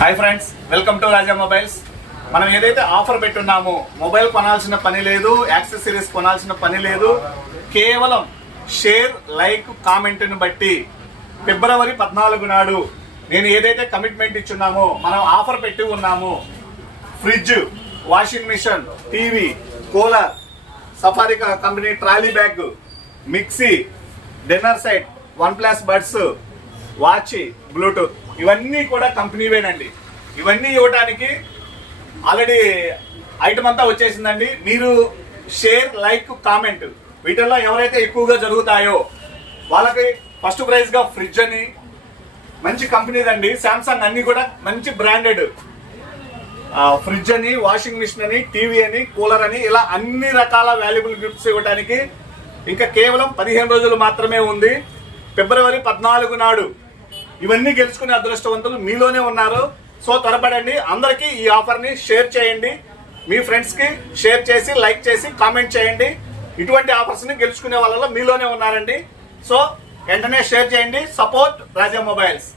Hi friends, welcome to Raja mobiles. మనం ఏదైతే offer పెట్టున్నామో mobile కొనాల్సిన పని లేదు, యాక్సెసరీస్ కొనాల్సిన పని లేదు. కేవలం షేర్, లైక్, కామెంట్ని బట్టి ఫిబ్రవరి 14 నాడు నేను ఏదైతే కమిట్మెంట్ ఇచ్చున్నామో మనం ఆఫర్ పెట్టి ఉన్నాము. Fridge, washing machine, TV, cooler, Safari company trolley bag, mixie, dinner set, OnePlus buds, watch, Bluetooth ఇవన్నీ కూడా కంపెనీవేనండి. ఇవన్నీ ఇవ్వడానికి ఆల్రెడీ ఐటమ్ అంతా వచ్చేసిందండి. మీరు షేర్, లైక్, కామెంట్ వీటిల్లో ఎవరైతే ఎక్కువగా జరుగుతాయో వాళ్ళకి ఫస్ట్ ప్రైజ్ గా ఫ్రిడ్జ్ అని మంచి కంపెనీదండి. శాంసంగ్ అన్ని కూడా మంచి బ్రాండెడ్ ఫ్రిడ్జ్ అని, వాషింగ్ మిషన్ అని, టీవీ అని, కూలర్ అని ఇలా అన్ని రకాల వాల్యుబుల్ గిఫ్ట్స్ ఇవ్వడానికి ఇంకా కేవలం 15 రోజులు మాత్రమే ఉంది. ఫిబ్రవరి 14 నాడు ఇవన్నీ గెలుచుకునే అదృష్టవంతులు మీలోనే ఉన్నారు. సో త్వరపడండి, అందరికీ ఈ ఆఫర్ని షేర్ చేయండి. మీ ఫ్రెండ్స్కి షేర్ చేసి, లైక్ చేసి, కామెంట్ చేయండి. ఇటువంటి ఆఫర్స్ని గెలుచుకునే వాళ్ళలో మీలోనే ఉన్నారండి. సో వెంటనే షేర్ చేయండి. సపోర్ట్ రాజా మొబైల్స్.